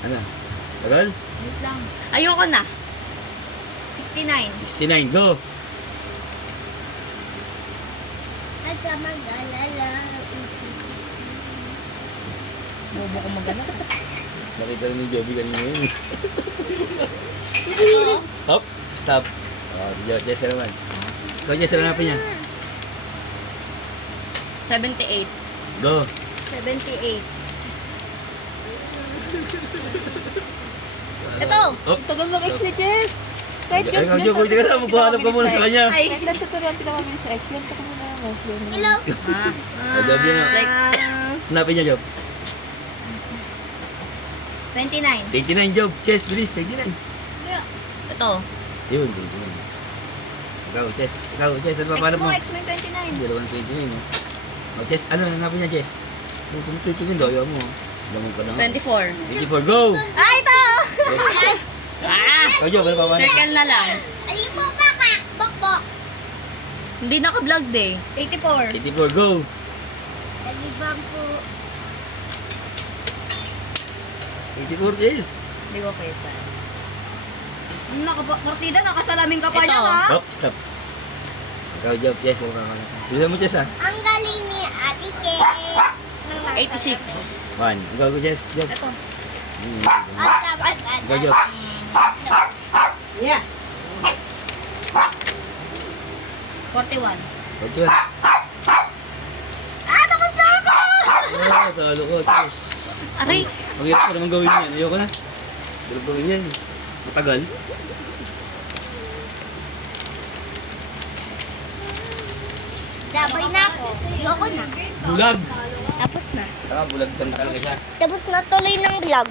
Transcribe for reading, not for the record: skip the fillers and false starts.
Ano? Tagal? Wait lang. Ayoko na. 69. 69, go! At ka mag-alala. Bobo ko magano. Nakita rin ni Joby kanina yun. Ito. Hop! Stop! Jess ka naman. Ikaw, Jess, ano napin niya? 78. Go! 78. Ito. Hop! Tagal mag-ex ni Jess. Kahit Ay, ikaw, Joby, hindi ka na. Magpahanap ka muna sa kanya. Ay. Ilan tutorial pinamamili sa ex? Ilan ko muna ang ex? Hello? Ah, Joby na. Like, Hanapin niya, Job. 29. 89, Job. Jess, bilis. 89. ito. Yun, 89. Ikaw, Jess. Ikaw, Jess. Ano pa, paano mo? X mo yung 29. Hindi, 29, no? Oh, Jess, ano, hanapin niya, Jess? Kung tutukin, ayaw mo. Lamang ka na. 24. 24, go! Ah, ito! Ah! Ikaw, Job, ano pa, paano? Circle na lang. Alin mo ba ka? Bokbok. Hindi naka-vlog day. 84. 84, go! Alibang po. 84, Jess. Hindi ko kita. Partida, nakasalamin ka pa Ito. niya ha? Hop, stop. Ikaw, Job, Jess. Ano pa, paano? Bilisan mo, Jess, ha? Ang galing ni Ate Kay. 86. 1. Ikaw, Jess. Job. Ito. At ka mag-alala. Ikaw, Job. Yeah. 41. 41. Tapos na ako! Ah, talo ko, Jess. Aray. Ang hirap ko naman gawin yan. Ayoko na. Hirap gawin yan. Matagal. Sabay na ako. Ayoko na. Bulag. Tapos na. Bulag ka na talaga siya. Tapos na tuloy ng vlog.